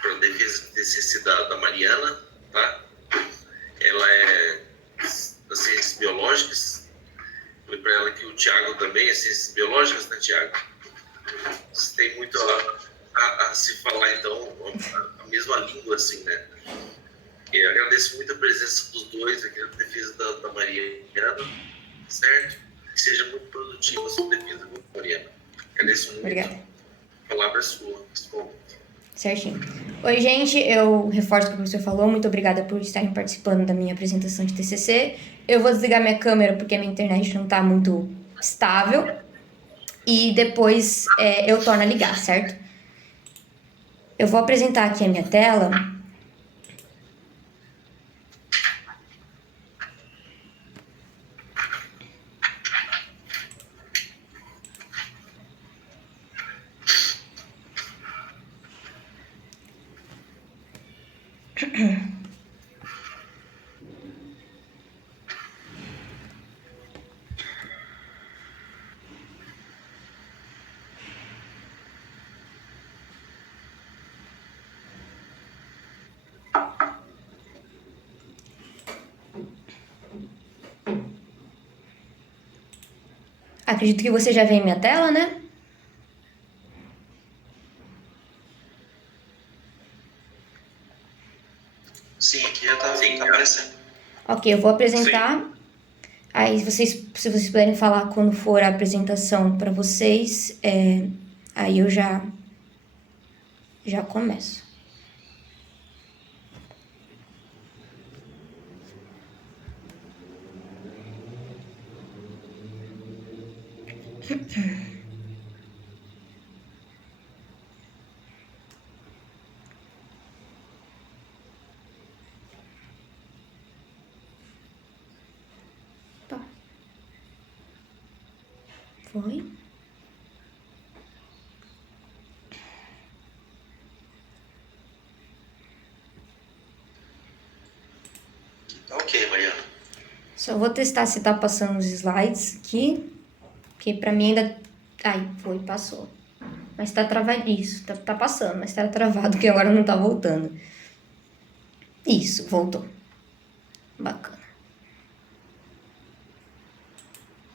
para defesa de TCC da Mariana, tá? Ela é das ciências biológicas. Falei para ela que o Thiago também é ciências biológicas, né, Thiago? Você tem muito a se falar, então, a mesma língua, assim, né? E agradeço muito a presença dos dois aqui na defesa da Mariana, certo? Que seja muito produtiva a sua defesa, Mariana. Agradeço muito. Obrigada. A palavra é sua. Certinho. Oi, gente, eu reforço o que o professor falou. Muito obrigada por estarem participando da minha apresentação de TCC. Eu vou desligar minha câmera porque a minha internet não está muito estável. E depois eu torno a ligar, certo? Eu vou apresentar aqui a minha tela. Acredito que você já vê minha tela, né? Sim, aqui já tá aparecendo. Ok, eu vou apresentar. Sim. Aí, se vocês puderem falar quando for a apresentação para vocês, aí eu já começo. Foi. Ok, Mariana. Só vou testar se tá passando os slides aqui. Porque pra mim ainda... Ai, passou. Mas tá travado isso. Tá passando, mas tá travado, que agora não tá voltando. Isso, voltou. Bacana.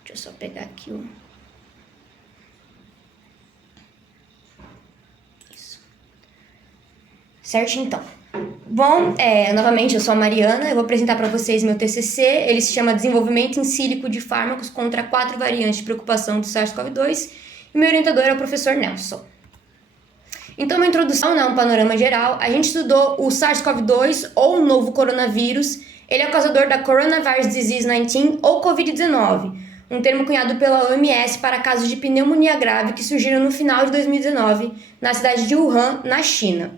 Deixa eu só pegar aqui o... Certo, então. Bom, novamente, eu sou a Mariana, eu vou apresentar para vocês meu TCC, ele se chama Desenvolvimento em Sílico de Fármacos contra 4 variantes de preocupação do SARS-CoV-2, e meu orientador é o professor Nelson. Então, uma introdução, um panorama geral, a gente estudou o SARS-CoV-2, ou o novo coronavírus, ele é o causador da Coronavirus Disease 19, ou Covid-19, um termo cunhado pela OMS para casos de pneumonia grave que surgiram no final de 2019, na cidade de Wuhan, na China.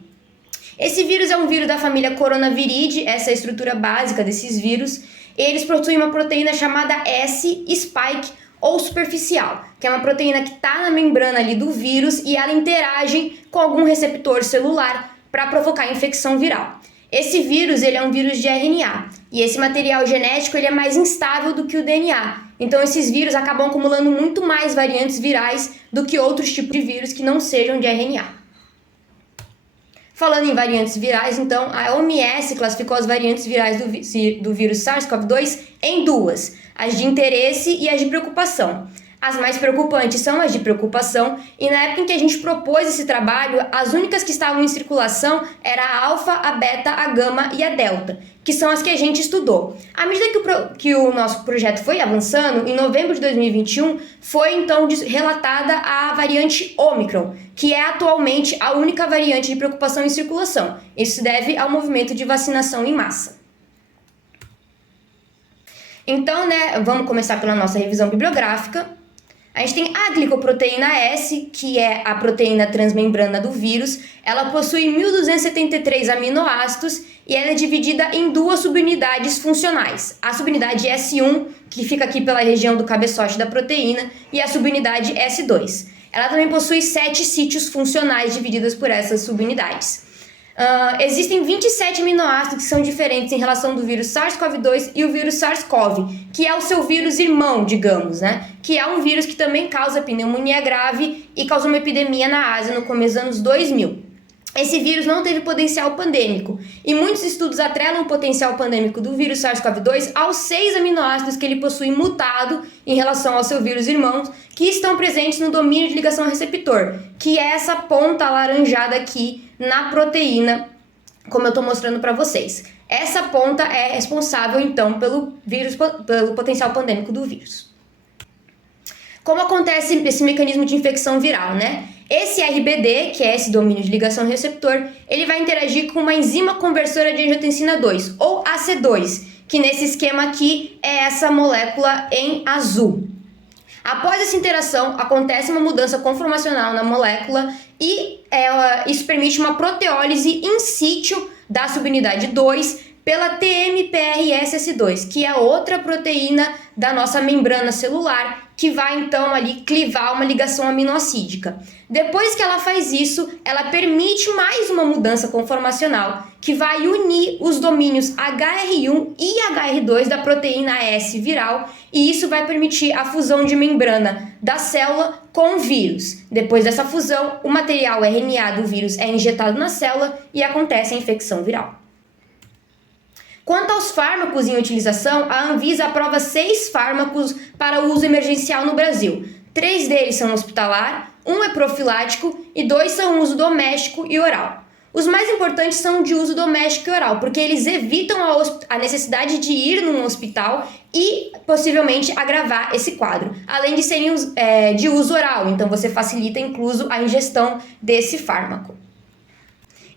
Esse vírus é um vírus da família Coronaviridae, essa é a estrutura básica desses vírus. Eles possuem uma proteína chamada S-spike ou superficial, que é uma proteína que está na membrana ali do vírus e ela interage com algum receptor celular para provocar infecção viral. Esse vírus ele é um vírus de RNA e esse material genético ele é mais instável do que o DNA. Então esses vírus acabam acumulando muito mais variantes virais do que outros tipos de vírus que não sejam de RNA. Falando em variantes virais, então, a OMS classificou as variantes virais do vírus SARS-CoV-2 em duas, as de interesse e as de preocupação. As mais preocupantes são as de preocupação, e na época em que a gente propôs esse trabalho, as únicas que estavam em circulação eram a alfa, a beta, a gama e a delta, que são as que a gente estudou. À medida que o nosso projeto foi avançando, em novembro de 2021, foi então relatada a variante Ômicron, que é atualmente a única variante de preocupação em circulação. Isso se deve ao movimento de vacinação em massa. Então, vamos começar pela nossa revisão bibliográfica. A gente tem a glicoproteína S, que é a proteína transmembrana do vírus. Ela possui 1.273 aminoácidos e ela é dividida em duas subunidades funcionais. A subunidade S1, que fica aqui pela região do cabeçote da proteína, e a subunidade S2. Ela também possui 7 sítios funcionais divididas por essas subunidades. Existem 27 aminoácidos que são diferentes em relação do vírus SARS-CoV-2 e o vírus SARS-CoV, que é o seu vírus irmão, digamos, né? Que é um vírus que também causa pneumonia grave e causou uma epidemia na Ásia no começo dos anos 2000. Esse vírus não teve potencial pandêmico, e muitos estudos atrelam o potencial pandêmico do vírus SARS-CoV-2 aos 6 aminoácidos que ele possui mutado em relação ao seu vírus irmão, que estão presentes no domínio de ligação ao receptor, que é essa ponta alaranjada aqui na proteína, como eu estou mostrando para vocês. Essa ponta é responsável, então, pelo potencial pandêmico do vírus. Como acontece esse mecanismo de infecção viral, né? Esse RBD, que é esse domínio de ligação ao receptor, ele vai interagir com uma enzima conversora de angiotensina 2, ou AC2, que nesse esquema aqui é essa molécula em azul. Após essa interação, acontece uma mudança conformacional na molécula e isso permite uma proteólise in situ da subunidade 2 pela TMPRSS2, que é outra proteína da nossa membrana celular, que vai então ali clivar uma ligação aminoacídica. Depois que ela faz isso, ela permite mais uma mudança conformacional, que vai unir os domínios HR1 e HR2 da proteína S viral, e isso vai permitir a fusão de membrana da célula com o vírus. Depois dessa fusão, o material RNA do vírus é injetado na célula e acontece a infecção viral. Quanto aos fármacos em utilização, a Anvisa aprova 6 fármacos para uso emergencial no Brasil. 3 deles são hospitalar, 1 é profilático e 2 são uso doméstico e oral. Os mais importantes são de uso doméstico e oral, porque eles evitam a necessidade de ir num hospital e possivelmente agravar esse quadro, além de serem de uso oral, então você facilita incluso a ingestão desse fármaco.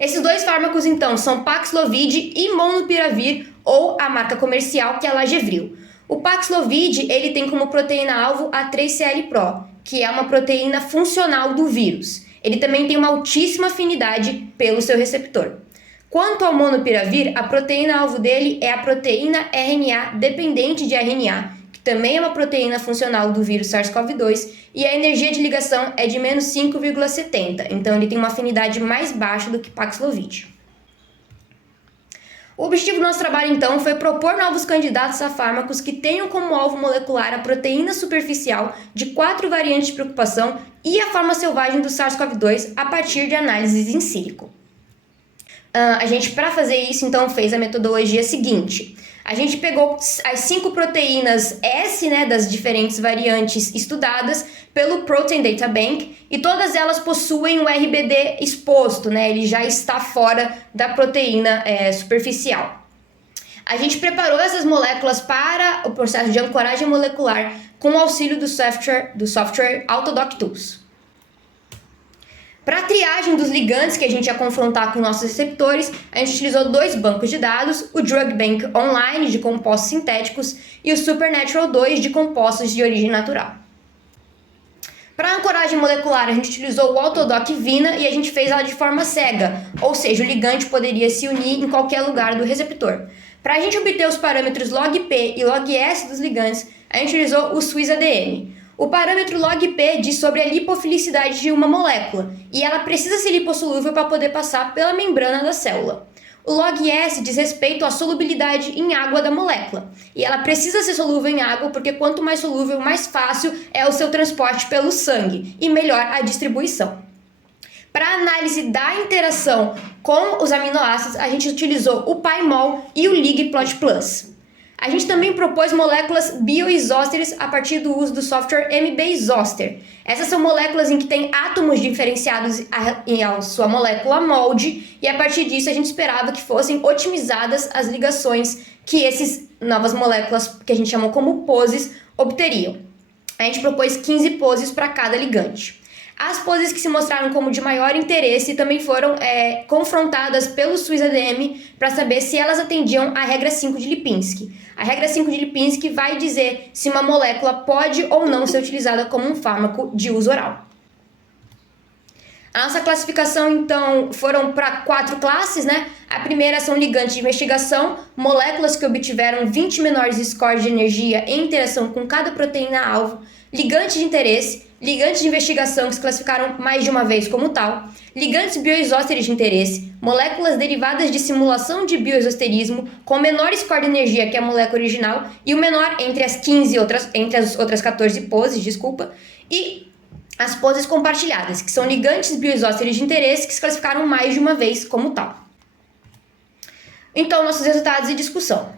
Esses 2 fármacos, então, são Paxlovid e Molnupiravir, ou a marca comercial, que é a Lagevril. O Paxlovid, ele tem como proteína-alvo a 3CL-Pro, que é uma proteína funcional do vírus. Ele também tem uma altíssima afinidade pelo seu receptor. Quanto ao Molnupiravir, a proteína-alvo dele é a proteína RNA dependente de RNA, que também é uma proteína funcional do vírus SARS-CoV-2, e a energia de ligação é de menos 5,70, então ele tem uma afinidade mais baixa do que Paxlovid. O objetivo do nosso trabalho, então, foi propor novos candidatos a fármacos que tenham como alvo molecular a proteína superficial de 4 variantes de preocupação e a forma selvagem do SARS-CoV-2 a partir de análises in sílico. A gente, para fazer isso, então, fez a metodologia seguinte. A gente pegou as 5 proteínas S, né, das diferentes variantes estudadas pelo Protein Data Bank, e todas elas possuem o RBD exposto, né, ele já está fora da proteína superficial. A gente preparou essas moléculas para o processo de ancoragem molecular com o auxílio do software Autodoc Tools. Para a triagem dos ligandes que a gente ia confrontar com nossos receptores, a gente utilizou 2 bancos de dados, o Drug Bank Online de compostos sintéticos e o Supernatural 2 de compostos de origem natural. Para a ancoragem molecular, a gente utilizou o Autodoc Vina e a gente fez ela de forma cega, ou seja, o ligante poderia se unir em qualquer lugar do receptor. Para a gente obter os parâmetros log-P e log-S dos ligandes, a gente utilizou o SWISS-ADN. O parâmetro log-P diz sobre a lipofilicidade de uma molécula, e ela precisa ser lipossolúvel para poder passar pela membrana da célula. O log-S diz respeito à solubilidade em água da molécula, e ela precisa ser solúvel em água porque quanto mais solúvel, mais fácil é o seu transporte pelo sangue, e melhor a distribuição. Para a análise da interação com os aminoácidos, a gente utilizou o PyMol e o ligplot+. A gente também propôs moléculas bioisósteres a partir do uso do software MBisoster. Essas são moléculas em que tem átomos diferenciados em sua molécula molde, e a partir disso a gente esperava que fossem otimizadas as ligações que essas novas moléculas, que a gente chamou como poses, obteriam. A gente propôs 15 poses para cada ligante. As poses que se mostraram como de maior interesse também foram confrontadas pelo SWISS-ADN para saber se elas atendiam à regra 5 de Lipinski. A regra 5 de Lipinski vai dizer se uma molécula pode ou não ser utilizada como um fármaco de uso oral. A nossa classificação, então, foram para 4 classes, né? A primeira são ligantes de investigação, moléculas que obtiveram 20 menores scores de energia em interação com cada proteína-alvo, ligantes de interesse, ligantes de investigação que se classificaram mais de uma vez como tal, ligantes bioisósteres de interesse, moléculas derivadas de simulação de bioisosterismo com menor score de energia que a molécula original e o menor entre as outras 14 poses, e as poses compartilhadas, que são ligantes bioisósteres de interesse que se classificaram mais de uma vez como tal. Então, nossos resultados e discussão.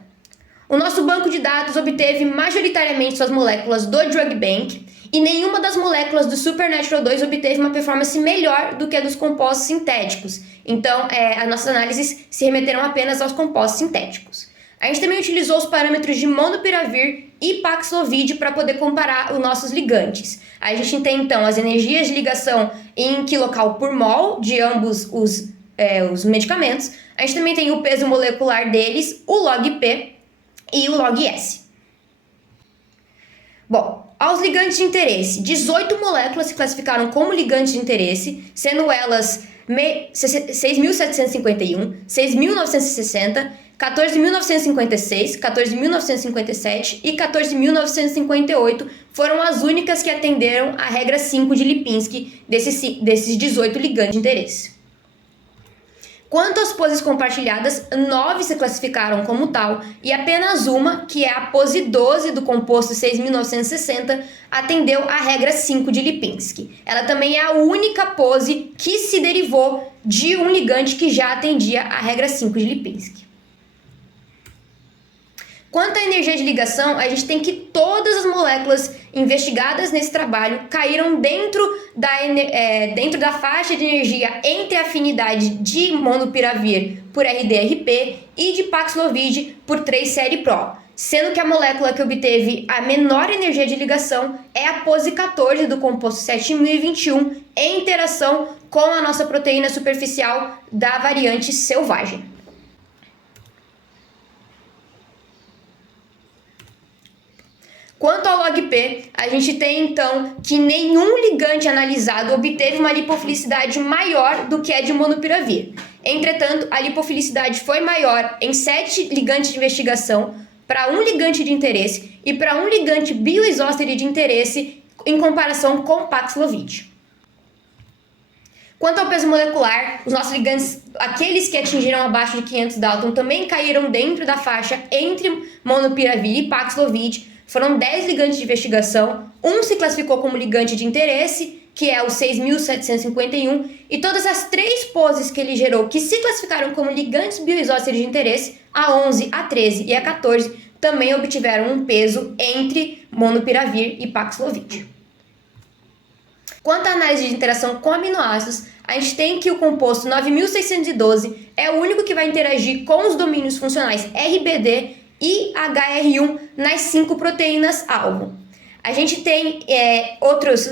O nosso banco de dados obteve majoritariamente suas moléculas do Drug Bank e nenhuma das moléculas do Supernatural 2 obteve uma performance melhor do que a dos compostos sintéticos. Então, as nossas análises se remeteram apenas aos compostos sintéticos. A gente também utilizou os parâmetros de Molnupiravir e Paxlovid para poder comparar os nossos ligantes. A gente tem, então, as energias de ligação em quilocal por mol de ambos os medicamentos. A gente também tem o peso molecular deles, o log-P e o log-S. Bom, aos ligantes de interesse, 18 moléculas se classificaram como ligantes de interesse, sendo elas 6.751, 6.960, 14.956, 14.957 e 14.958 foram as únicas que atenderam a regra 5 de Lipinski desses 18 ligantes de interesse. Quanto às poses compartilhadas, 9 se classificaram como tal e apenas uma, que é a pose 12 do composto 6.960, atendeu a regra 5 de Lipinski. Ela também é a única pose que se derivou de um ligante que já atendia a regra 5 de Lipinski. Quanto à energia de ligação, a gente tem que todas as moléculas investigadas nesse trabalho caíram dentro da faixa de energia entre a afinidade de Molnupiravir por RDRP e de Paxlovid por 3-série-Pro, sendo que a molécula que obteve a menor energia de ligação é a pose 14 do composto 7021 em interação com a nossa proteína superficial da variante selvagem. Quanto ao log-P, a gente tem então que nenhum ligante analisado obteve uma lipofilicidade maior do que a de Molnupiravir. Entretanto, a lipofilicidade foi maior em 7 ligantes de investigação, para um ligante de interesse e para um ligante bioisóstere de interesse em comparação com Paxlovid. Quanto ao peso molecular, os nossos ligantes, aqueles que atingiram abaixo de 500 Dalton, também caíram dentro da faixa entre Molnupiravir e Paxlovid. Foram 10 ligantes de investigação, um se classificou como ligante de interesse, que é o 6.751, e todas as 3 poses que ele gerou que se classificaram como ligantes bioisósteres de interesse, a 11, a 13 e a 14, também obtiveram um peso entre Molnupiravir e Paxlovid. Quanto à análise de interação com aminoácidos, a gente tem que o composto 9.612 é o único que vai interagir com os domínios funcionais RBD e HR1 nas 5 proteínas-alvo. A gente tem outros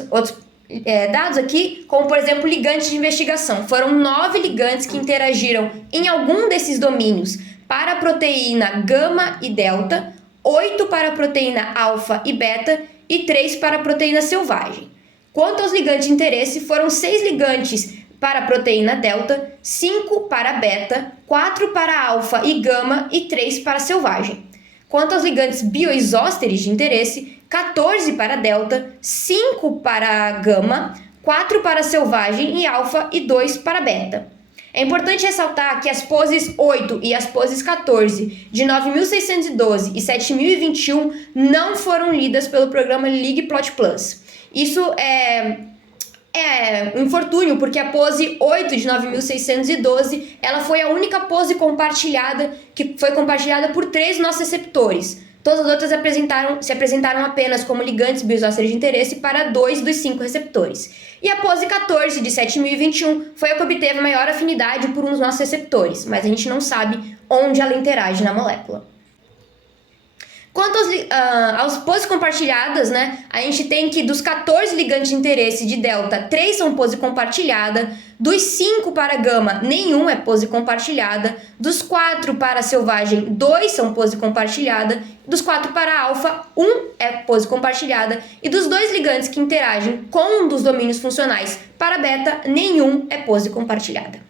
dados aqui, como por exemplo ligantes de investigação. Foram 9 ligantes que interagiram em algum desses domínios para a proteína gama e delta, 8 para a proteína alfa e beta e 3 para a proteína selvagem. Quanto aos ligantes de interesse, foram 6 ligantes para a proteína delta, 5 para beta, 4 para alfa e gama e 3 para selvagem. Quanto aos ligantes bioisósteres de interesse, 14 para delta, 5 para gama, 4 para selvagem e alfa e 2 para beta. É importante ressaltar que as poses 8 e as poses 14 de 9.612 e 7.021 não foram lidas pelo programa LigPlot+. Isso é um infortúnio, porque a pose 8 de 9.612, ela foi a única pose compartilhada, que foi compartilhada por 3 nossos receptores. Todas as outras se apresentaram apenas como ligantes bioisósteres de interesse para 2 dos 5 receptores. E a pose 14 de 7.021 foi a que obteve maior afinidade por um dos nossos receptores, mas a gente não sabe onde ela interage na molécula. Quanto aos poses compartilhadas, né, a gente tem que dos 14 ligantes de interesse de delta, 3 são pose compartilhada, dos 5 para gama, nenhum é pose compartilhada, dos 4 para selvagem, 2 são pose compartilhada, dos 4 para alfa, 1 é pose compartilhada, e dos 2 ligantes que interagem com um dos domínios funcionais para beta, nenhum é pose compartilhada.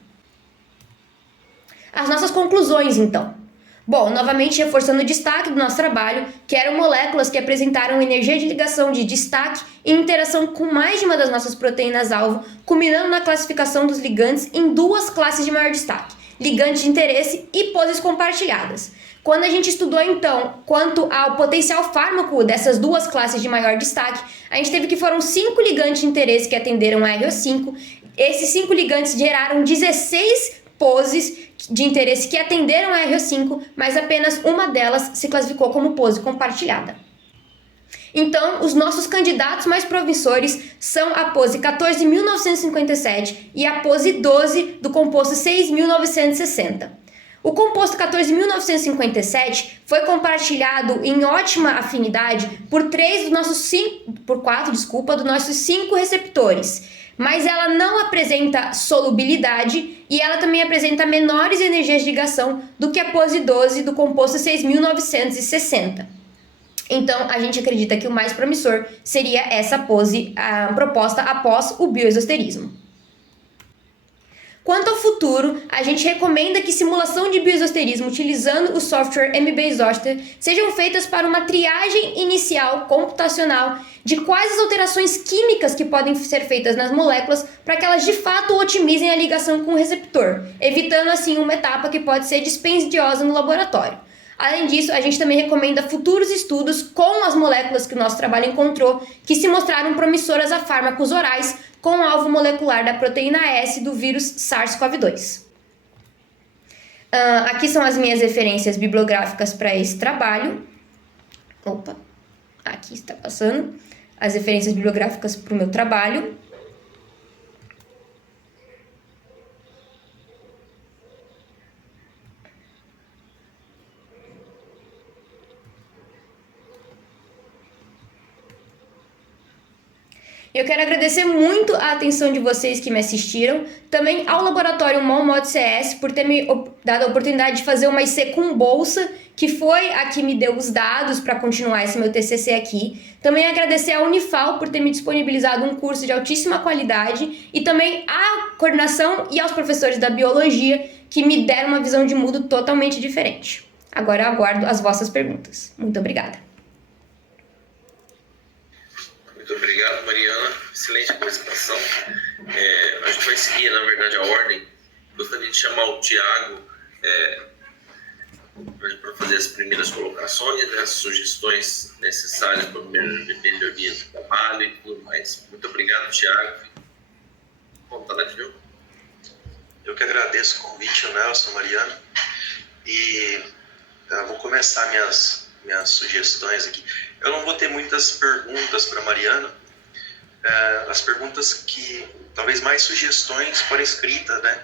As nossas conclusões, então. Bom, novamente reforçando o destaque do nosso trabalho, que eram moléculas que apresentaram energia de ligação de destaque e interação com mais de uma das nossas proteínas-alvo, culminando na classificação dos ligantes em 2 classes de maior destaque, ligantes de interesse e poses compartilhadas. Quando a gente estudou, então, quanto ao potencial fármaco dessas 2 classes de maior destaque, a gente teve que foram 5 ligantes de interesse que atenderam a RO5. Esses 5 ligantes geraram 16 poses de interesse que atenderam a RO5, mas apenas uma delas se classificou como pose compartilhada. Então, os nossos candidatos mais promissores são a pose 14.957 e a pose 12 do composto 6.960. O composto 14.957 foi compartilhado em ótima afinidade por 4 dos nossos 5 receptores, mas ela não apresenta solubilidade e ela também apresenta menores energias de ligação do que a pose 12 do composto 6.960. Então, a gente acredita que o mais promissor seria essa pose proposta após o bioisosterismo. Quanto ao futuro, a gente recomenda que simulação de bioisosterismo utilizando o software MBisoster sejam feitas para uma triagem inicial computacional de quais as alterações químicas que podem ser feitas nas moléculas para que elas de fato otimizem a ligação com o receptor, evitando assim uma etapa que pode ser dispendiosa no laboratório. Além disso, a gente também recomenda futuros estudos com as moléculas que o nosso trabalho encontrou, que se mostraram promissoras a fármacos orais com o alvo molecular da proteína S do vírus SARS-CoV-2. Aqui são as minhas referências bibliográficas para esse trabalho. Opa, aqui está passando as referências bibliográficas para o meu trabalho. Eu quero agradecer muito a atenção de vocês que me assistiram, também ao Laboratório MOL CS por ter me dado a oportunidade de fazer uma IC com bolsa, que foi a que me deu os dados para continuar esse meu TCC aqui. Também agradecer à Unifal por ter me disponibilizado um curso de altíssima qualidade e também à coordenação e aos professores da biologia que me deram uma visão de mundo totalmente diferente. Agora eu aguardo as vossas perguntas. Muito obrigada. Muito obrigado, Mariana. Excelente apresentação. A gente vai seguir, na verdade, a ordem. Gostaria de chamar o Tiago para fazer as primeiras colocações, né, as sugestões necessárias para a melhoria do trabalho e tudo mais. Muito obrigado, Tiago. Vontade, viu? Eu que agradeço o convite, Nelson, Mariana. E vou começar minhas sugestões aqui. Eu não vou ter muitas perguntas para a Mariana. As perguntas que, talvez mais sugestões para a escrita, né,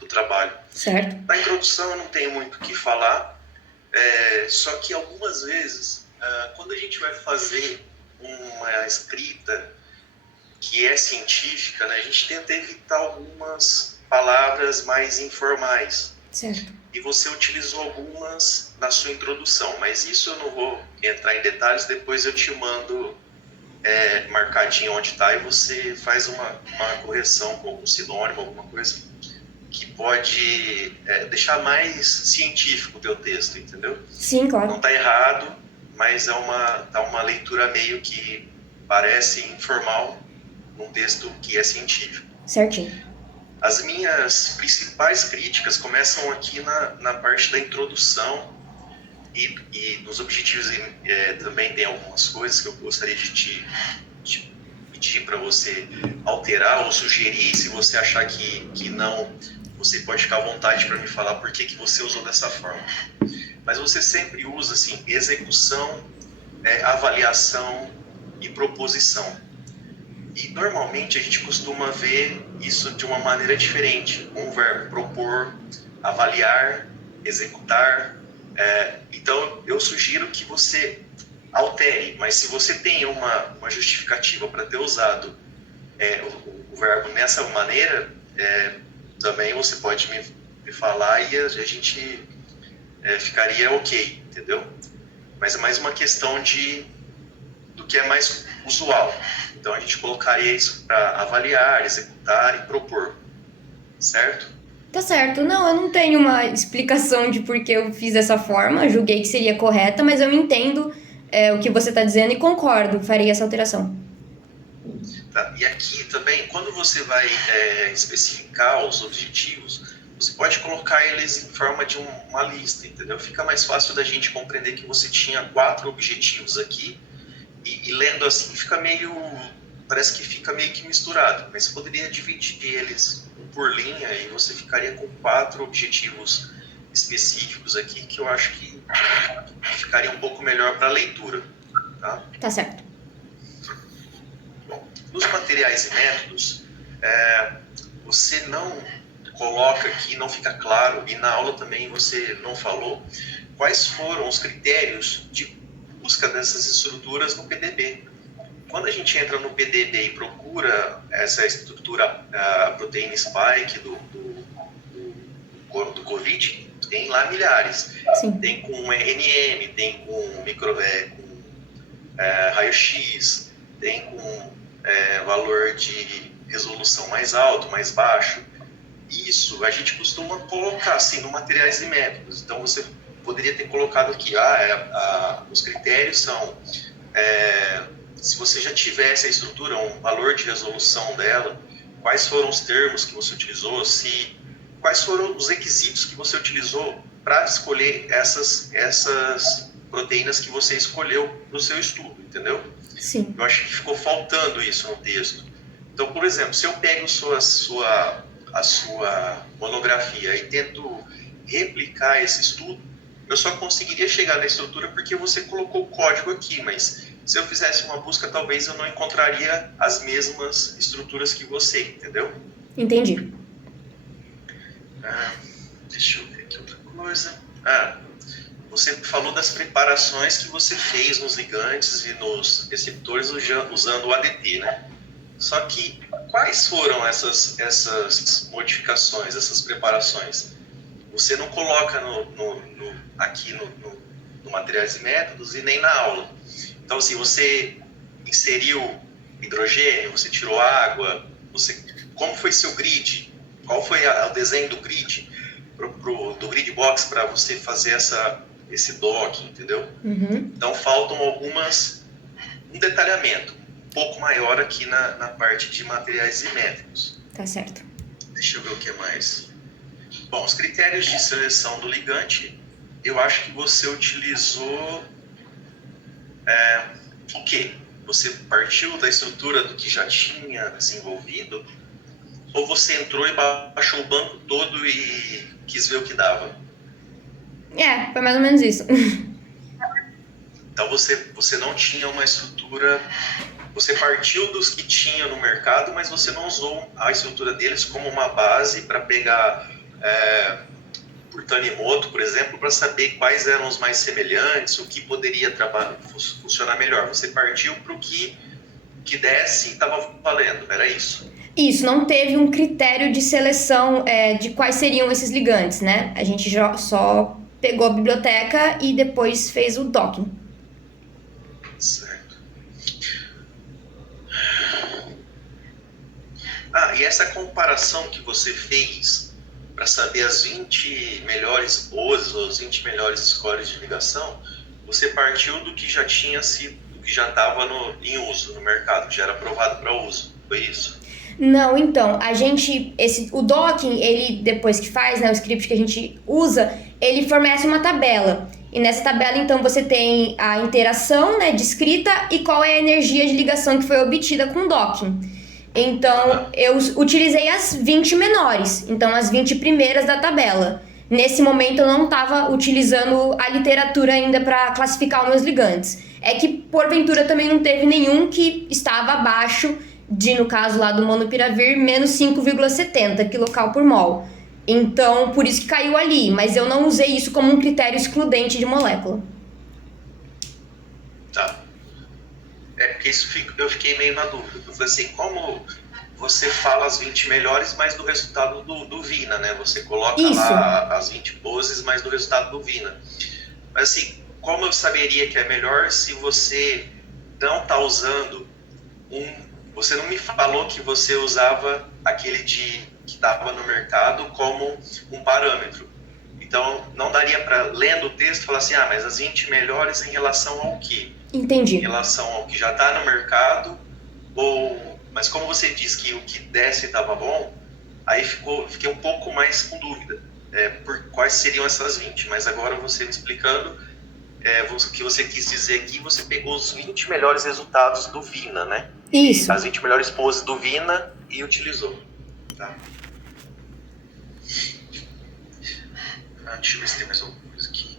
do trabalho. Certo. Na introdução eu não tenho muito o que falar, só que algumas vezes, quando a gente vai fazer uma escrita que é científica, né, a gente tenta evitar algumas palavras mais informais. Certo. E você utilizou algumas na sua introdução, mas isso eu não vou entrar em detalhes, depois eu te mando marcadinho onde está e você faz uma correção com algum sinônimo, alguma coisa que pode deixar mais científico o teu texto, entendeu? Sim, claro. Não está errado, mas tá uma leitura meio que parece informal num texto que é científico. Certinho. As minhas principais críticas começam aqui na parte da introdução e nos objetivos também tem algumas coisas que eu gostaria de te pedir para você alterar ou sugerir. Se você achar que não, você pode ficar à vontade para me falar por que você usou dessa forma. Mas você sempre usa assim, execução, avaliação e proposição. E normalmente a gente costuma ver isso de uma maneira diferente. Um verbo propor, avaliar, executar Então, eu sugiro que você altere, mas se você tem uma justificativa para ter usado o verbo nessa maneira, também você pode me falar e a gente ficaria ok, entendeu? Mas é mais uma questão do que é mais usual. Então, a gente colocaria isso para avaliar, executar e propor, certo? Tá certo. Não, eu não tenho uma explicação de por que eu fiz dessa forma. Julguei que seria correta, mas eu entendo o que você está dizendo e concordo. Farei essa alteração. Tá. E aqui também, quando você vai especificar os objetivos, você pode colocar eles em forma de uma lista, entendeu? Fica mais fácil da gente compreender que você tinha 4 objetivos aqui e lendo assim parece que fica meio que misturado, mas você poderia dividir eles por linha e você ficaria com 4 objetivos específicos aqui que eu acho que ficaria um pouco melhor para a leitura, tá? Tá certo. Bom, nos materiais e métodos, você não coloca aqui, não fica claro, e na aula também você não falou, quais foram os critérios de busca dessas estruturas no PDB. Quando a gente entra no PDB e procura essa estrutura, a proteína spike do COVID, tem lá milhares. Sim. Tem com NM, tem com raio-x, tem com valor de resolução mais alto, mais baixo. Isso a gente costuma colocar assim no materiais e métodos. Então você poderia ter colocado aqui, os critérios são se você já tivesse a estrutura, um valor de resolução dela, quais foram os termos que você utilizou, quais foram os requisitos que você utilizou para escolher essas proteínas que você escolheu para o seu estudo, entendeu? Sim. Eu acho que ficou faltando isso no texto. Então, por exemplo, se eu pego a sua monografia e tento replicar esse estudo, eu só conseguiria chegar na estrutura porque você colocou o código aqui, mas se eu fizesse uma busca, talvez eu não encontraria as mesmas estruturas que você, entendeu? Entendi. Deixa eu ver aqui outra coisa. Você falou das preparações que você fez nos ligantes e nos receptores usando o ADT, né? Só que quais foram essas modificações, essas preparações? Você não coloca aqui no materiais e métodos e nem na aula. Então, assim, você inseriu hidrogênio, você tirou água, como foi seu grid? Qual foi o desenho do grid, do grid box para você fazer esse docking, entendeu? Uhum. Então, faltam um detalhamento um pouco maior aqui na parte de materiais e métodos. Tá certo. Deixa eu ver o que mais. Bom, os critérios de seleção do ligante, eu acho que você utilizou o quê? Você partiu da estrutura do que já tinha desenvolvido? Ou você entrou e baixou o banco todo e quis ver o que dava? Foi mais ou menos isso. Então você não tinha uma estrutura, você partiu dos que tinha no mercado, mas você não usou a estrutura deles como uma base para pegar por Tanimoto, por exemplo, para saber quais eram os mais semelhantes, o que poderia funcionar melhor. Você partiu para o que desse e estava valendo, era isso? Isso, não teve um critério de seleção de quais seriam esses ligantes, né? A gente só pegou a biblioteca e depois fez o docking. Certo. E essa comparação que você fez para saber as 20 melhores poses ou os 20 melhores scores de ligação, você partiu do que já tinha sido, do que já estava em uso no mercado, já era aprovado para uso, foi isso? Não, então, o docking, ele depois que faz, né, o script que a gente usa, ele fornece uma tabela. E nessa tabela, então, você tem a interação, né, descrita e qual é a energia de ligação que foi obtida com o docking. Então, eu utilizei as 20 menores, então as 20 primeiras da tabela. Nesse momento, eu não estava utilizando a literatura ainda para classificar os meus ligantes. É que, porventura, também não teve nenhum que estava abaixo no caso lá do monopiravir, menos 5,70 kcal por mol. Então, por isso que caiu ali, mas eu não usei isso como um critério excludente de molécula. Tá. Porque eu fiquei meio na dúvida. Eu falei assim, como você fala as 20 melhores, mas do resultado do Vina, né? Você coloca Isso. lá as 20 poses, mas do resultado do Vina. Mas assim, como eu saberia que é melhor se você não está usando Você não me falou que você usava aquele que estava no mercado como um parâmetro. Então, não daria para, lendo o texto, falar assim, mas as 20 melhores em relação ao quê? Entendi. Em relação ao que já está no mercado, mas como você disse que o que desce estava bom, aí fiquei um pouco mais com dúvida por quais seriam essas 20. Mas agora você me explicando, o que você quis dizer aqui, você pegou os 20 melhores resultados do Vina, né? Isso. As 20 melhores poses do Vina e utilizou. Tá. Deixa eu ver se tem mais alguma coisa aqui.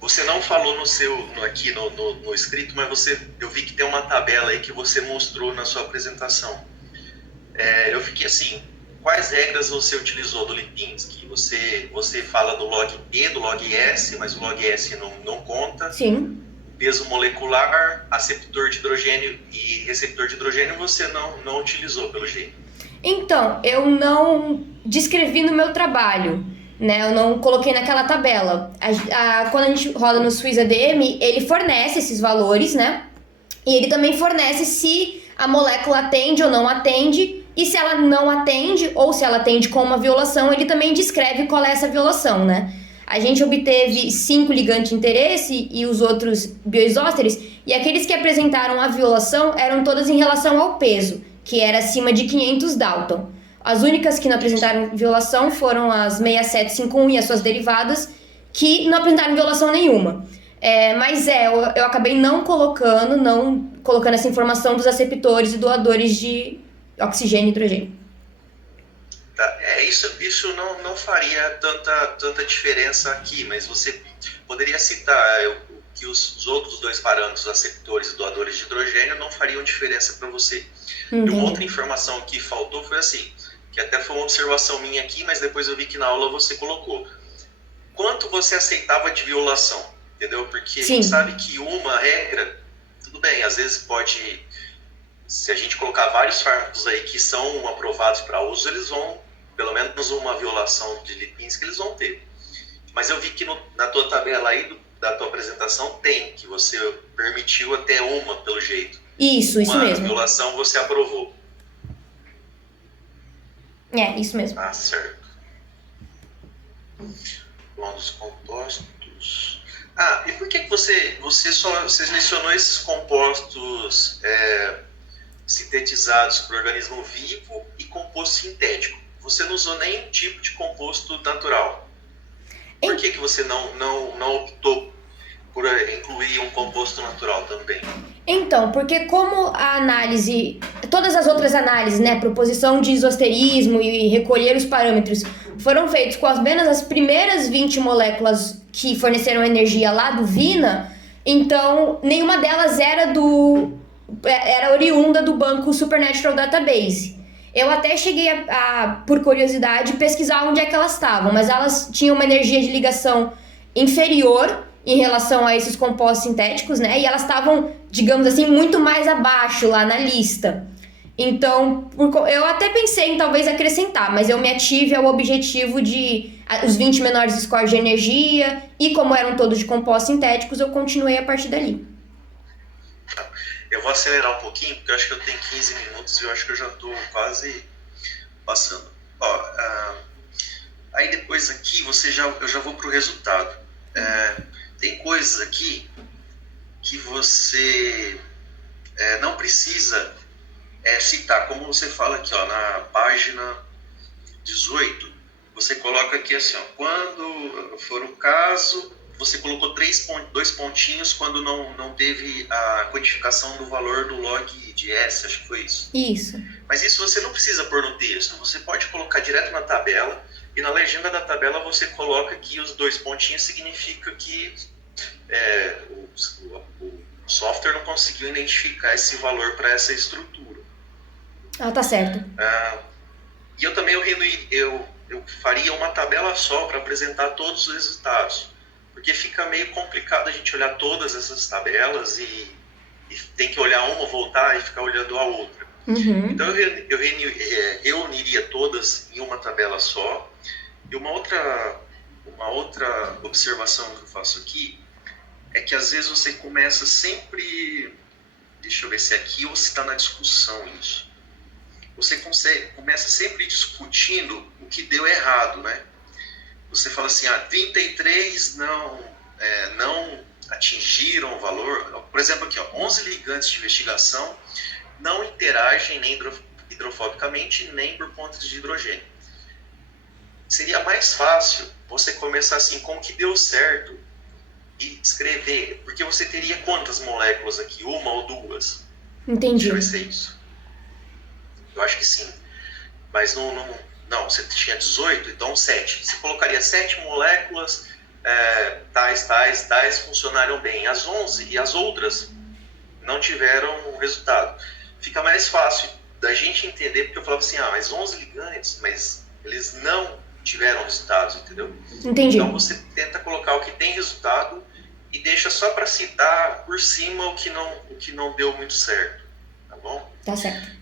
Você não falou aqui no escrito, mas eu vi que tem uma tabela aí que você mostrou na sua apresentação. Eu fiquei assim, quais regras você utilizou do Lipinski? Você fala do log P, do log S, mas o log S não conta. Sim. Peso molecular, aceptor de hidrogênio e receptor de hidrogênio você não utilizou, pelo jeito. Então, eu não descrevi no meu trabalho, né? Eu não coloquei naquela tabela. Quando a gente roda no SwissADM, ele fornece esses valores, né? E ele também fornece se a molécula atende ou não atende. E se ela não atende, ou se ela atende com uma violação, ele também descreve qual é essa violação, né? A gente obteve 5 ligantes de interesse e os outros bioisósteres, e aqueles que apresentaram a violação eram todas em relação ao peso, que era acima de 500 Dalton. As únicas que não apresentaram violação foram as 6751 e as suas derivadas, que não apresentaram violação nenhuma. Eu acabei não colocando essa informação dos aceptores e doadores de oxigênio e hidrogênio. Tá, isso não faria tanta diferença aqui, mas você poderia citar que os outros dois parâmetros, aceptores e doadores de hidrogênio, não fariam diferença para você. Entendi. E uma outra informação que faltou foi assim, que até foi uma observação minha aqui, mas depois eu vi que na aula você colocou. Quanto você aceitava de violação, entendeu? Porque Sim. A gente sabe que uma regra, tudo bem, às vezes pode, se a gente colocar vários fármacos aí que são aprovados para uso, eles vão, pelo menos uma violação de Lipinski eles vão ter. Mas eu vi que na tua tabela aí, da tua apresentação, tem, que você permitiu até uma, pelo jeito. Isso mesmo. Uma violação você aprovou. Isso mesmo. Certo. Bom, dos compostos. E por que você selecionou esses compostos sintetizados por organismo vivo e composto sintético? Você não usou nenhum tipo de composto natural. Por que você não optou por incluir um composto natural também? Então, porque como a análise, todas as outras análises, né, proposição de isosterismo e recolher os parâmetros, foram feitos com apenas as primeiras 20 moléculas que forneceram energia lá do Vina, então nenhuma delas era oriunda do banco Supernatural Database. Eu até cheguei por curiosidade, pesquisar onde é que elas estavam, mas elas tinham uma energia de ligação inferior em relação a esses compostos sintéticos, né? E elas estavam, digamos assim, muito mais abaixo lá na lista. Então, eu até pensei em talvez acrescentar, mas eu me ative ao objetivo de os 20 menores scores de energia, e como eram todos de compostos sintéticos, eu continuei a partir dali. Eu vou acelerar um pouquinho, porque eu acho que eu tenho 15 minutos e eu acho que eu já estou quase passando. Aí depois aqui eu já vou para o resultado. Tem coisas aqui que você não precisa citar, como você fala aqui, na página 18, você coloca aqui assim, quando for o caso, você colocou 2 pontinhos quando não teve a quantificação do valor do log de S, acho que foi isso. Isso. Mas isso você não precisa pôr no texto, você pode colocar direto na tabela, e na legenda da tabela você coloca que os 2 pontinhos significa que o software não conseguiu identificar esse valor para essa estrutura. Tá certo. E eu também eu faria uma tabela só para apresentar todos os resultados, porque fica meio complicado a gente olhar todas essas tabelas e tem que olhar uma, voltar e ficar olhando a outra. Então eu reuniria todas em uma tabela só. E uma outra observação que eu faço aqui é que às vezes você começa sempre, deixa eu ver se é aqui ou se está na discussão isso. Você começa sempre discutindo o que deu errado, né? Você fala assim, 33 não atingiram o valor. Por exemplo, aqui, 11 ligantes de investigação não interagem nem hidrofobicamente, nem por pontos de hidrogênio. Seria mais fácil você começar assim com o que deu certo e escrever, porque você teria quantas moléculas aqui? Uma ou duas? Entendi. Vai ser isso. Eu acho que sim. Mas não, você tinha 18, então 7. Você colocaria 7 moléculas, tais, funcionaram bem. As 11 e as outras não tiveram resultado. Fica mais fácil da gente entender, porque eu falava assim, mas 11 ligantes, mas eles não tiveram resultados, entendeu? Entendi. Então você tenta colocar o que tem resultado e deixa só para citar por cima o que não deu muito certo, tá bom? Tá certo.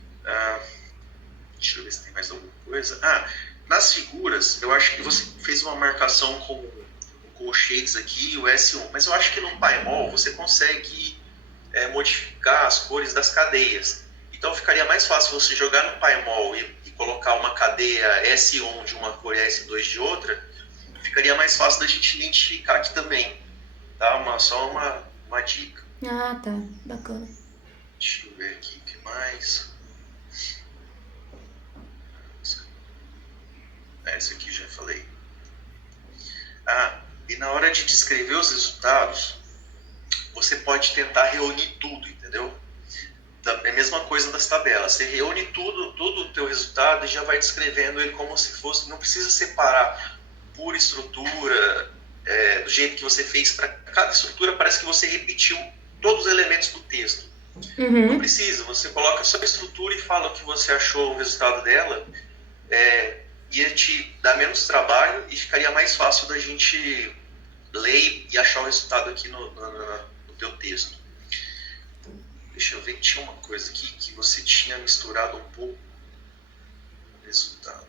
Deixa eu ver se tem mais alguma coisa. Nas figuras, eu acho que você fez uma marcação com o shades aqui, o S1, mas eu acho que no PyMol você consegue modificar as cores das cadeias. Então ficaria mais fácil você jogar no PyMol e colocar uma cadeia S1 de uma cor e S2 de outra, ficaria mais fácil da gente identificar aqui também. Tá? Só uma dica. Tá. Bacana. Deixa eu ver aqui o que mais. Essa aqui já falei. E na hora de descrever os resultados, você pode tentar reunir tudo, entendeu? É a mesma coisa das tabelas. Você reúne todo o teu resultado e já vai descrevendo ele como se fosse... Não precisa separar por estrutura, do jeito que você fez. Para cada estrutura parece que você repetiu todos os elementos do texto. Não precisa. Você coloca só a estrutura e fala o que você achou o resultado dela. Ia te dar menos trabalho e ficaria mais fácil da gente ler e achar o resultado aqui no teu texto. Deixa eu ver que tinha uma coisa aqui que você tinha misturado um pouco o resultado.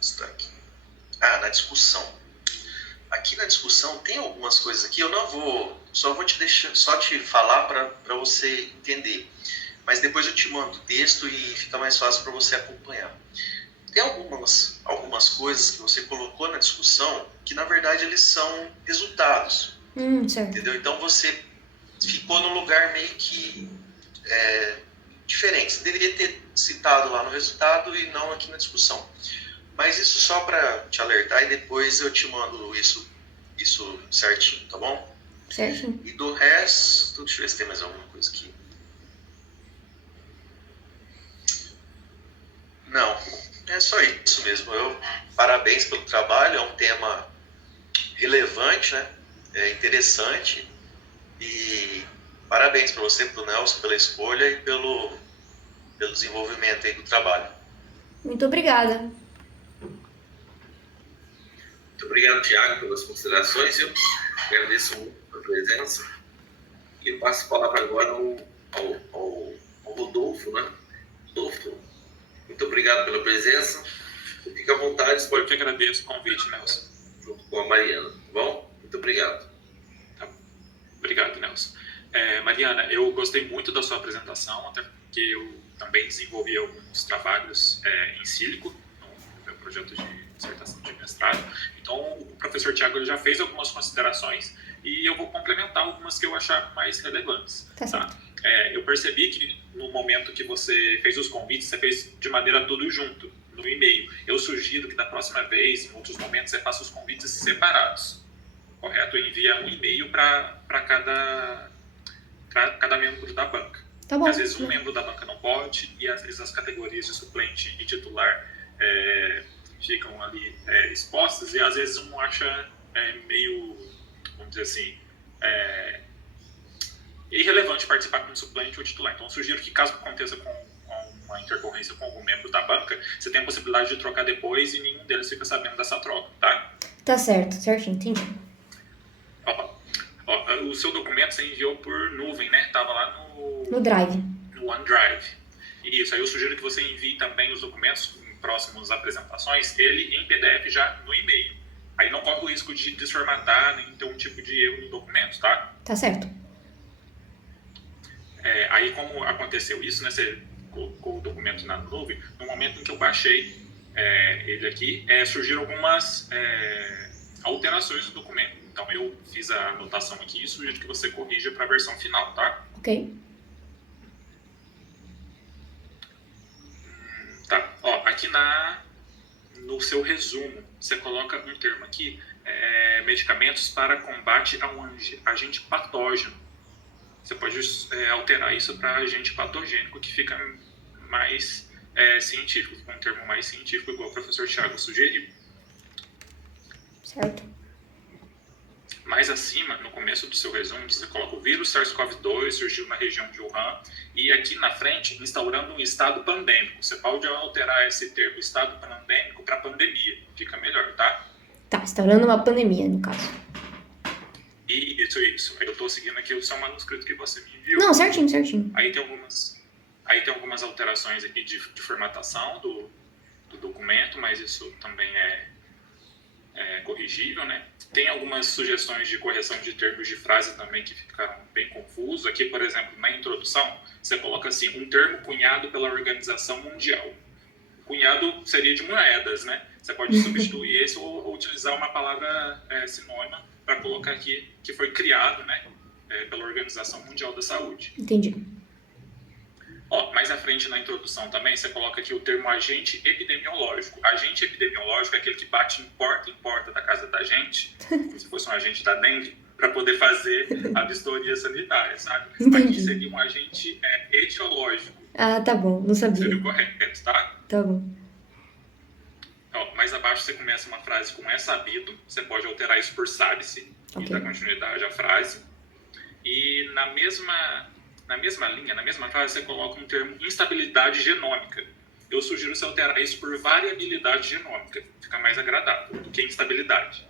Está aqui. Na discussão. Aqui na discussão tem algumas coisas aqui, eu não vou, só vou te falar para você entender. Mas depois eu te mando o texto e fica mais fácil para você acompanhar. Tem algumas coisas que você colocou na discussão que, na verdade, eles são resultados. Certo. Entendeu? Então, você ficou num lugar meio que diferente. Você deveria ter citado lá no resultado e não aqui na discussão. Mas isso só para te alertar e depois eu te mando isso certinho, tá bom? Certinho. E do resto, deixa eu ver se tem mais alguma coisa aqui. Não, é só isso mesmo. Parabéns pelo trabalho, é um tema relevante, né? É interessante. E parabéns para você, para o Nelson, pela escolha e pelo desenvolvimento aí do trabalho. Muito obrigada. Muito obrigado, Thiago, pelas considerações. Eu agradeço muito a presença. E eu passo a palavra agora ao Rodolfo, né? Rodolfo, muito obrigado pela presença. Fique à vontade. Eu que agradeço o convite, Nelson. Junto com a Mariana, tá bom? Muito obrigado. Tá. Obrigado, Nelson. Mariana, eu gostei muito da sua apresentação, até porque eu também desenvolvi alguns trabalhos em sílico, no meu projeto de dissertação de mestrado. Então, o professor Thiago já fez algumas considerações e eu vou complementar algumas que eu achar mais relevantes. Tá? Eu percebi que no momento que você fez os convites, você fez de maneira tudo junto, no e-mail. Eu sugiro que da próxima vez, em outros momentos, você faça os convites separados, correto? Envia um e-mail para cada membro da banca. Tá bom. Às vezes um membro da banca não pode e às vezes as categorias de suplente e titular ficam ali expostas e às vezes um acha meio, vamos dizer assim, irrelevante participar como suplente ou titular. Então, eu sugiro que caso aconteça com uma intercorrência com algum membro da banca, você tem a possibilidade de trocar depois e nenhum deles fica sabendo dessa troca, tá? Tá certo, certinho, entendi. O seu documento você enviou por nuvem, né? Tava lá No Drive. no OneDrive. Isso, aí eu sugiro que você envie também os documentos em próximas apresentações, ele em PDF já no e-mail. Aí não corre o risco de desformatar, nem ter um tipo de erro no documento, tá? Tá certo. Aí como aconteceu isso, né? Você colocou o documento na nuvem, no momento em que eu baixei ele aqui, surgiram algumas alterações no documento. Então eu fiz a anotação aqui e sugiro que você corrija para a versão final, tá? Ok. Tá. Aqui no seu resumo, você coloca um termo aqui, medicamentos para combate a um agente patógeno. Você pode alterar isso para agente patogênico, que fica mais científico, com um termo mais científico, igual o professor Thiago sugeriu. Certo. Mais acima, no começo do seu resumo, você coloca o vírus SARS-CoV-2 surgiu na região de Wuhan e aqui na frente, instaurando um estado pandêmico. Você pode alterar esse termo estado pandêmico para pandemia, fica melhor, tá? Tá, instaurando uma pandemia, no caso. Isso. Eu estou seguindo aqui o seu manuscrito que você me enviou. Não, certinho. Aí tem algumas alterações aqui de formatação do documento, mas isso também é corrigível, né? Tem algumas sugestões de correção de termos de frase também que ficaram bem confusos. Aqui, por exemplo, na introdução, você coloca assim, um termo cunhado pela Organização Mundial. Cunhado seria de moedas, né? Você pode substituir esse ou utilizar uma palavra sinônima para colocar aqui que foi criado, né, pela Organização Mundial da Saúde. Entendi. Mais à frente na introdução também, você coloca aqui o termo agente epidemiológico. Agente epidemiológico é aquele que bate em porta da casa da gente, como se fosse um agente da dengue, para poder fazer a vistoria sanitária, sabe? Entendi. Aqui seria um agente etiológico. Ah, tá bom, não sabia. Seria o correto, tá? Tá bom. Mais abaixo você começa uma frase com é sabido, você pode alterar isso por sabe-se, e dar continuidade à frase. E na mesma linha, na mesma frase, você coloca um termo instabilidade genômica. Eu sugiro você alterar isso por variabilidade genômica, fica mais agradável do que instabilidade.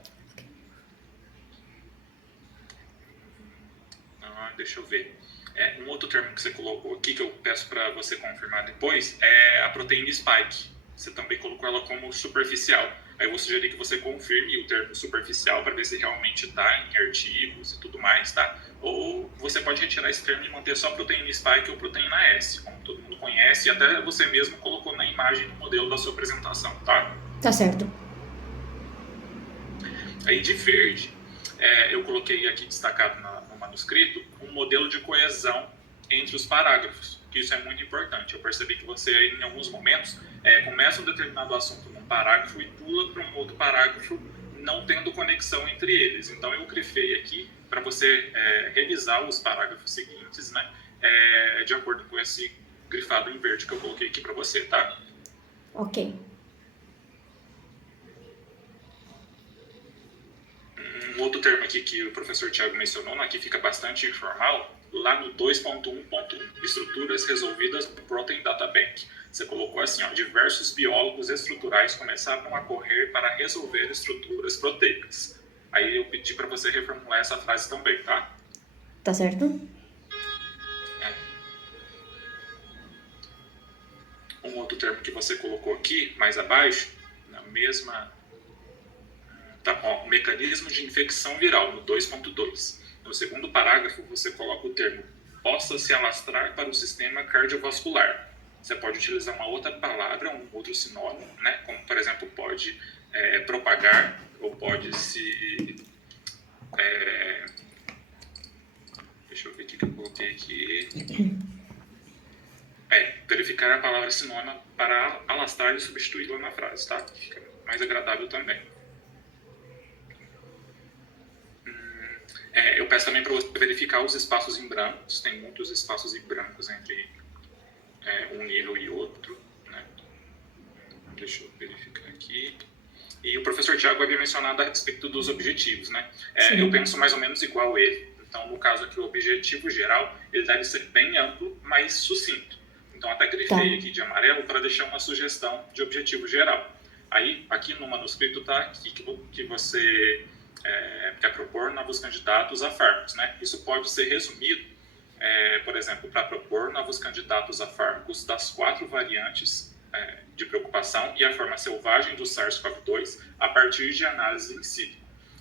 Deixa eu ver. Um outro termo que você colocou aqui, que eu peço para você confirmar depois, é a proteína spike. Você também colocou ela como superficial. Aí eu vou sugerir que você confirme o termo superficial para ver se realmente está em artigos e tudo mais, tá? Ou você pode retirar esse termo e manter só proteína spike ou proteína S, como todo mundo conhece, e até você mesmo colocou na imagem no modelo da sua apresentação, tá? Tá certo. Aí de verde, eu coloquei aqui destacado no manuscrito um modelo de coesão entre os parágrafos, que isso é muito importante. Eu percebi que você, em alguns momentos, começa um determinado assunto num parágrafo e pula para um outro parágrafo, não tendo conexão entre eles. Então, eu grifei aqui para você revisar os parágrafos seguintes, né, de acordo com esse grifado em verde que eu coloquei aqui para você, tá? Ok. Um outro termo aqui que o professor Thiago mencionou, aqui fica bastante informal, lá no 2.1.1, estruturas resolvidas no Protein Data Bank. Você colocou assim, diversos biólogos estruturais começaram a correr para resolver estruturas proteicas. Aí eu pedi para você reformular essa frase também, tá? Tá certo. Um outro termo que você colocou aqui, mais abaixo, na mesma... mecanismo de infecção viral, no 2.2. No segundo parágrafo, você coloca o termo possa se alastrar para o sistema cardiovascular. Você pode utilizar uma outra palavra, um outro sinônimo, né? Como, por exemplo, pode propagar, ou pode se... deixa eu ver o que eu coloquei aqui. Verificar a palavra sinônima para alastrar e substituí-la na frase, tá? Fica mais agradável também. Eu peço também para você verificar os espaços em brancos. Tem muitos espaços em brancos entre um nível e outro, né? Deixa eu verificar aqui. E o professor Thiago havia mencionado a respeito dos objetivos, né? Eu penso mais ou menos igual a ele. Então, no caso aqui, o objetivo geral, ele deve ser bem amplo, mas sucinto. Então, até grifei aqui de amarelo para deixar uma sugestão de objetivo geral. Aí, aqui no manuscrito está aqui que você quer propor novos candidatos a fármacos, né? Isso pode ser resumido, por exemplo, para propor novos candidatos a fármacos das 4 variantes de preocupação e a forma selvagem do SARS-CoV-2 a partir de análise in situ.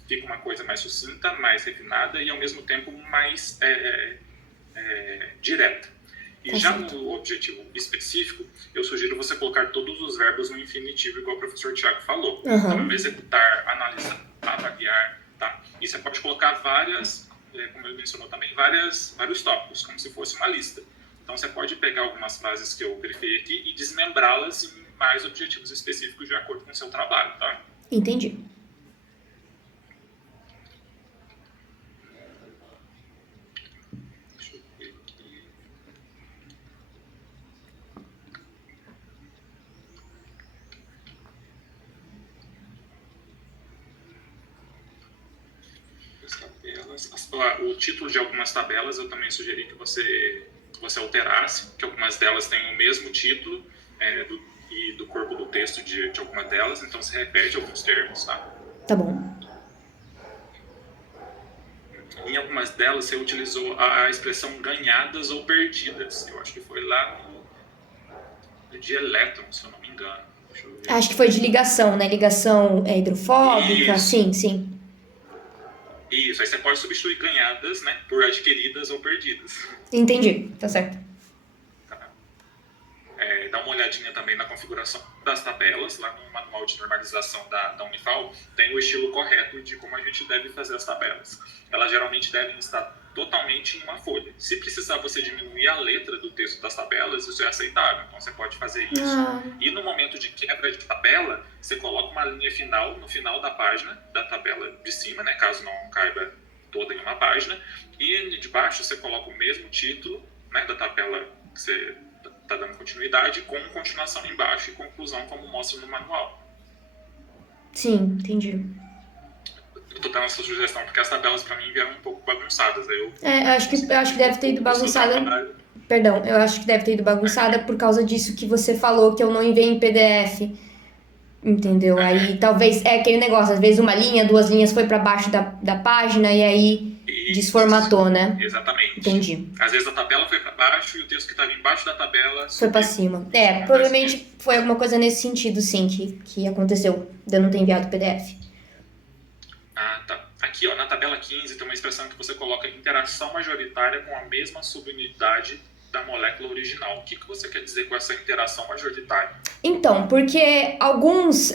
Fica uma coisa mais sucinta, mais refinada e, ao mesmo tempo, mais direta. E já no objetivo específico, eu sugiro você colocar todos os verbos no infinitivo, igual o professor Tiago falou. Então, executar, analisar, avaliar, tá? E você pode colocar várias, como ele mencionou também, vários tópicos, como se fosse uma lista. Então, você pode pegar algumas frases que eu grifei aqui e desmembrá-las em mais objetivos específicos de acordo com o seu trabalho, tá? Entendi. O título de algumas tabelas eu também sugeri que você alterasse, que algumas delas têm o mesmo título e do corpo do texto de algumas delas, então se repete alguns termos, tá? Tá bom. Em algumas delas você utilizou a expressão ganhadas ou perdidas. Eu acho que foi lá no de elétron, se eu não me engano. Deixa eu ver. Acho que foi de ligação, né? Ligação hidrofóbica, Isso. sim. Isso, aí você pode substituir ganhadas, né, por adquiridas ou perdidas. Entendi, tá certo. Tá? Dá uma olhadinha também na configuração das tabelas, lá no manual de normalização da Unifal, tem o estilo correto de como a gente deve fazer as tabelas. Elas geralmente devem estar totalmente em uma folha. Se precisar você diminuir a letra do texto das tabelas, isso é aceitável, então você pode fazer isso. E no momento de quebra de tabela, você coloca uma linha final no final da página, da tabela de cima, né, caso não caiba toda em uma página, e de baixo você coloca o mesmo título, né, da tabela que você está dando continuidade, com continuação embaixo e conclusão, como mostra no manual. Sim, entendi. Eu tô dando essa sugestão porque as tabelas para mim vieram um pouco bagunçadas. Aí Eu acho que deve ter ido bagunçada. Perdão, eu acho que deve ter ido bagunçada por causa disso que você falou, que eu não enviei em PDF. Entendeu? Aí talvez aquele negócio, às vezes uma linha, 2 linhas foi para baixo da página e aí desformatou, né? Exatamente. Entendi. Às vezes a tabela foi para baixo e o texto que estava embaixo da tabela foi para cima. Provavelmente foi alguma coisa nesse sentido, sim, que aconteceu de eu não ter enviado o PDF. Ah, tá. Aqui, ó, na tabela 15 tem uma expressão que você coloca interação majoritária com a mesma subunidade da molécula original. O que você quer dizer com essa interação majoritária? Então, porque alguns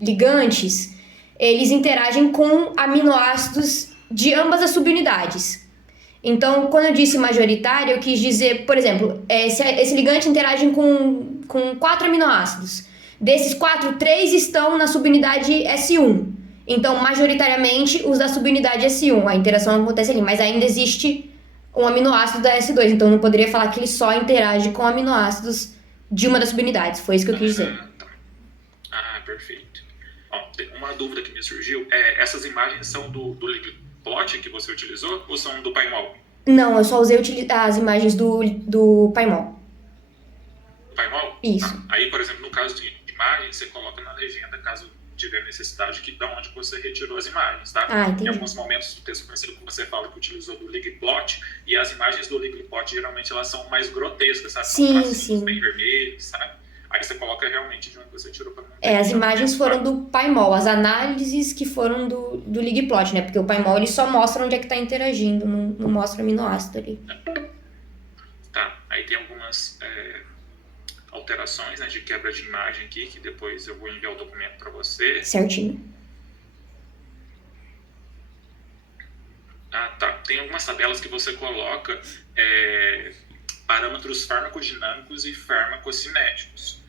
ligantes, eles interagem com aminoácidos de ambas as subunidades. Então, quando eu disse majoritária, eu quis dizer, por exemplo, esse ligante interage com 4 aminoácidos. Desses 4, 3 estão na subunidade S1. Então, majoritariamente, os da subunidade S1. A interação acontece ali, mas ainda existe um aminoácido da S2. Então, eu não poderia falar que ele só interage com aminoácidos de uma das subunidades. Foi isso que eu quis dizer. Ah, perfeito. Ó, uma dúvida que me surgiu essas imagens são do LibPlot que você utilizou ou são do PyMol? Não, eu só usei as imagens do PyMol. PyMol? Isso. Aí, por exemplo, no caso de imagem, você coloca na legenda, caso tiver necessidade, que da onde você retirou as imagens, tá? Entendi. Em alguns momentos do texto conhecido que você fala que utilizou do LibPlot, e as imagens do LibPlot geralmente elas são mais grotescas, sabe? Sim. Bem vermelhos, sabe? Aí você coloca realmente de onde você tirou para não as imagens foram do PyMol, as análises que foram do LibPlot, né? Porque o PyMol ele só mostra onde é que tá interagindo, não mostra aminoácido ali. Tá, aí tem algumas alterações, né, de quebra de imagem aqui, que depois eu vou enviar o documento para você. Certinho. Ah, tá. Tem algumas tabelas que você coloca parâmetros farmacodinâmicos e farmacocinéticos.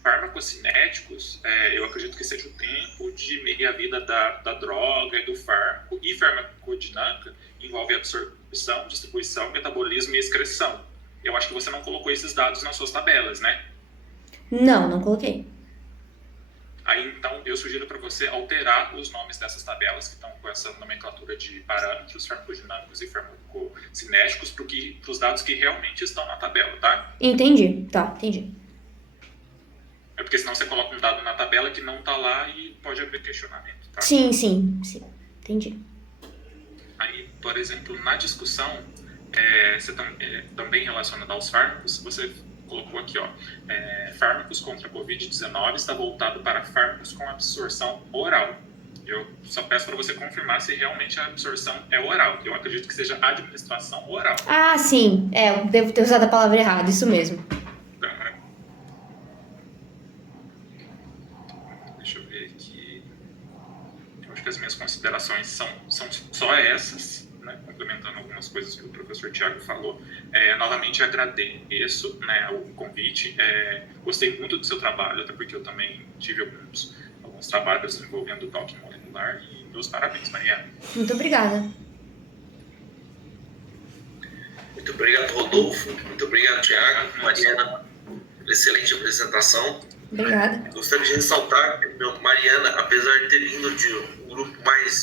Farmacocinéticos, eu acredito que seja o tempo de meia-vida da droga e do fármaco, e farmacodinâmica envolve absorção, distribuição, metabolismo e excreção. Eu acho que você não colocou esses dados nas suas tabelas, né? Não coloquei. aí então eu sugiro para você alterar os nomes dessas tabelas que estão com essa nomenclatura de parâmetros farmacodinâmicos e farmacocinéticos para os dados que realmente estão na tabela, tá? Entendi. Tá, entendi. É porque senão você coloca um dado na tabela que não está lá e pode haver questionamento, tá? Sim. Entendi. Aí, por exemplo, na discussão, também relacionada aos fármacos, você colocou aqui, ó, fármacos contra a Covid-19 está voltado para fármacos com absorção oral. Eu só peço para você confirmar se realmente a absorção é oral. Eu acredito que seja administração oral. Ah, sim. Eu devo ter usado a palavra errada, isso mesmo. Deixa eu ver aqui. Eu acho que as minhas considerações são só essas, né? Complementando algumas coisas que o professor Tiago falou. Novamente agradeço, né, o convite. Gostei muito do seu trabalho, até porque eu também tive alguns trabalhos envolvendo o toque molecular. E meus parabéns, Mariana. Muito obrigada. Muito obrigado, Rodolfo. Muito obrigado, Tiago. Mariana, excelente apresentação. Obrigada. Gostaria de ressaltar que Mariana, apesar de ter vindo de um grupo mais